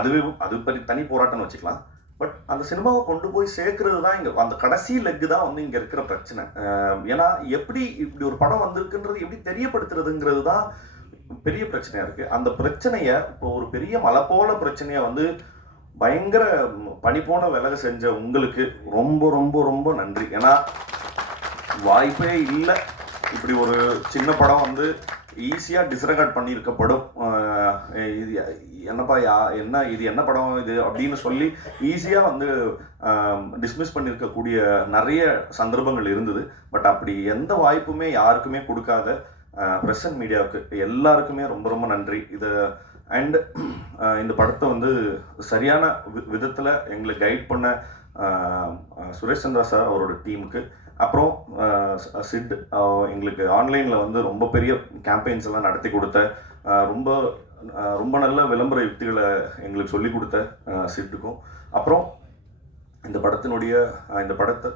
அதுவே அது பற்றி தனி போராட்டம்னு வச்சுக்கலாம். பட் அந்த சினிமாவை கொண்டு போய் சேர்க்கறது தான் இங்கே அந்த கடைசி லெக்கு தான் வந்து இங்கே இருக்கிற பிரச்சனை. ஏன்னா எப்படி இப்படி ஒரு படம் வந்திருக்குன்றது எப்படி தெரியப்படுத்துறதுங்கிறது தான் பெரிய பிரச்சனையாக இருக்குது அந்த பிரச்சனையை இப்போ ஒரு பெரிய மலை போல பிரச்சனையை வந்து பயங்கர பனி போன விலக செஞ்ச உங்களுக்கு ரொம்ப ரொம்ப ரொம்ப நன்றி. ஏன்னா வாய்ப்பே இல்லை. இப்படி ஒரு சின்ன படம் வந்து ஈஸியாக டிஸ்ரெகார்ட் பண்ணியிருக்கப்படும். இது என்னப்பா யா என்ன இது என்ன படம் இது அப்படின்னு சொல்லி ஈஸியாக வந்து டிஸ்மிஸ் பண்ணியிருக்கக்கூடிய நிறைய சந்தர்ப்பங்கள் இருந்தது. பட் அப்படி எந்த வாய்ப்புமே யாருக்குமே கொடுக்காத ப்ரெஸ் அண்ட் மீடியாவுக்கு எல்லாருக்குமே ரொம்ப ரொம்ப நன்றி. இது அண்ட் இந்த படத்தை வந்து சரியான வி- எங்களை கைட் பண்ண சுரேஷ் சந்திரா சார் அவரோட டீமுக்கு. அப்புறம் சிட் எங்களுக்கு ஆன்லைனில் வந்து ரொம்ப பெரிய கேம்பெயின்ஸ் எல்லாம் நடத்தி கொடுத்த ரொம்ப ரொம்ப நல்ல விளம்பர யுக்திகளை எங்களுக்கு சொல்லி கொடுத்த சிட்டுக்கும். அப்புறம் இந்த படத்தினுடைய இந்த படத்தை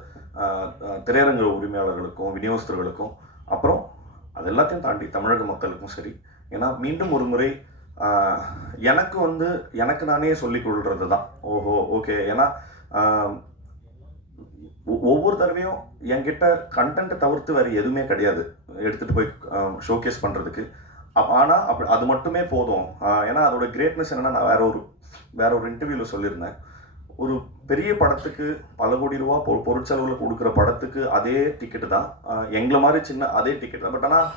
திரையரங்க உரிமையாளர்களுக்கும் விநியோகஸ்தர்களுக்கும் அப்புறம் அது எல்லாத்தையும் தாண்டி தமிழக மக்களுக்கும் சரி. ஏன்னா மீண்டும் ஒரு முறை எனக்கு வந்து எனக்கு நானே சொல்லிக் கொள்றது தான் ஓஹோ ஓகே. ஏன்னா ஒவ்வொரு தடவையும் என்கிட்ட கண்டென்ட்டை தவிர்த்து வேறு எதுவுமே கிடையாது. எடுத்துகிட்டு போய் ஷோகேஸ் பண்ணுறதுக்கு ஆனால் அப்படி அது மட்டுமே போதும். ஏன்னா அதோட கிரேட்னஸ் என்னென்னா நான் வேற ஒரு வேற ஒரு இன்டர்வியூவில் சொல்லியிருந்தேன். ஒரு பெரிய படத்துக்கு பல கோடி ரூபா பொ பொருட்செலவில் கொடுக்குற படத்துக்கு அதே டிக்கெட்டு தான். எங்களை மாதிரி சின்ன அதே டிக்கெட் தான். பட் ஆனால்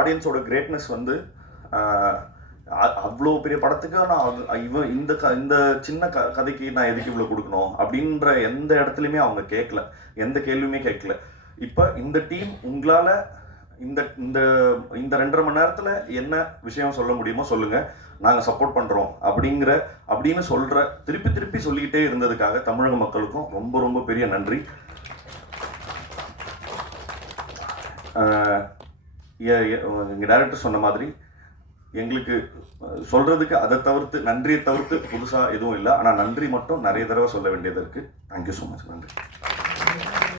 ஆடியன்ஸோட கிரேட்னஸ் வந்து அவ்வளோ பெரிய படத்துக்கு நான் இவன் இந்த க இந்த சின்ன க கதைக்கு நான் எதுக்கு இவ்வளோ கொடுக்கணும்? அப்படின்ற எந்த இடத்துலையுமே அவங்க கேட்கல எந்த கேள்வியுமே கேட்கல இப்போ இந்த டீம் உங்களால் இந்த இந்த இந்த ரெண்டரை மணி நேரத்தில் என்ன விஷயம் சொல்ல முடியுமோ சொல்லுங்கள் நாங்கள் சப்போர்ட் பண்ணுறோம் அப்படிங்கிற அப்படின்னு சொல்கிற திருப்பி திருப்பி சொல்லிக்கிட்டே இருந்ததுக்காக தமிழக மக்களுக்கும் ரொம்ப ரொம்ப பெரிய நன்றி. எங்கள் டேரக்டர் சொன்ன மாதிரி எங்களுக்கு சொல்கிறதுக்கு சொல்றதுக்கு அதை தவிர்த்து நன்றியை தவிர்த்து புதுசாக எதுவும் இல்லை. ஆனால் நன்றி மட்டும் நிறைய தடவை சொல்ல வேண்டியது இருக்குது தேங்க்யூ ஸோ மச் நன்றி.